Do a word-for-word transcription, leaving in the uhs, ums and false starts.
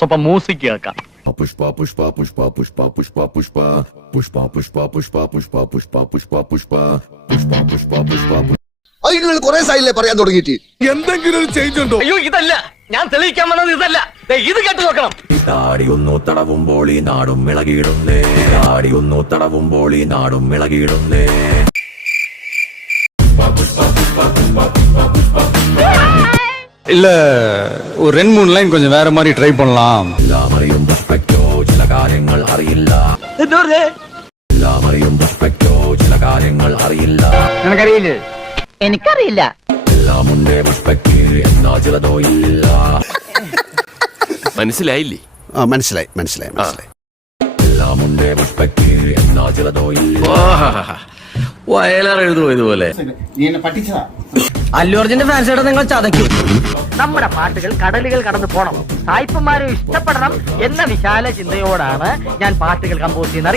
സ്വപ്പം music കേൾക്കാം. പുഷ്പ പുഷ്പ പുഷ്പ പുഷ്പ പുഷ്പ പുഷ്പ പുഷ്പ പുഷ്പ പുഷ്പ പുഷ്പ പുഷ്പ പുഷ്പ പുഷ്പ പുഷ്പ പുഷ്പ പുഷ്പ അത് നിങ്ങൾ കുറെ സൈഡിലെ പറയാൻ തുടങ്ങിയിട്ട് എന്തെങ്കിലും ഒരു ചേഞ്ച് ഉണ്ടോ? അയ്യോ ഇതല്ല, ഞാൻ തെളിയിക്കാൻ വന്നത് ഇതല്ല. ദേ, ഇത് കേട്ട് നോക്കണം. താടിയൊന്നു തടവുമ്പോൾ ഈ നാടും ഇളകിയിടുന്നേ, താടിയൊന്നു തടവുമ്പോൾ ഈ നാടും ഇളകിയിടുന്നേ. இல்ல ஒரு ரெண்டு மூணு லைன் கொஞ்சம் வேற மாதிரி ட்ரை பண்ணலாம். എല്ലാം അറിയും പുഷ്പയ്ക്കോ ചില കാര്യങ്ങൾ അറിയില്ല, എല്ലാം അറിയും പുഷ്പയ്ക്കോ ചില കാര്യങ്ങൾ അറിയില്ല. നിനക്കറിയില്ലേ? എനിക്കറിയില്ല. എല്ലാം ഉണ്ടേ പുഷ്പയ്ക്ക് എന്നാ ചിലതോ ഇല്ല. മനസ്സിലായില്ലേ? മനസ്സിലായി മനസ്സിലായി മനസ്സിലായി എല്ലാം ഉണ്ടേ പുഷ്പയ്ക്ക് എന്നാ ചിലതോ ഇല്ല. വയലാർ എഴുതുമോ ഇതുപോലെ? അല്ലു അർജുന്റെ ഫാൻസായിട്ട് നിങ്ങൾ ചതയ്ക്കും. നമ്മുടെ പാട്ടുകൾ കടലുകൾ കടന്നു പോണം, സായിപ്പന്മാരെ ഇഷ്ടപ്പെടണം എന്ന വിശാല ചിന്തയോടാണ് ഞാൻ പാട്ടുകൾ കമ്പോസ് ചെയ്യുന്നത്.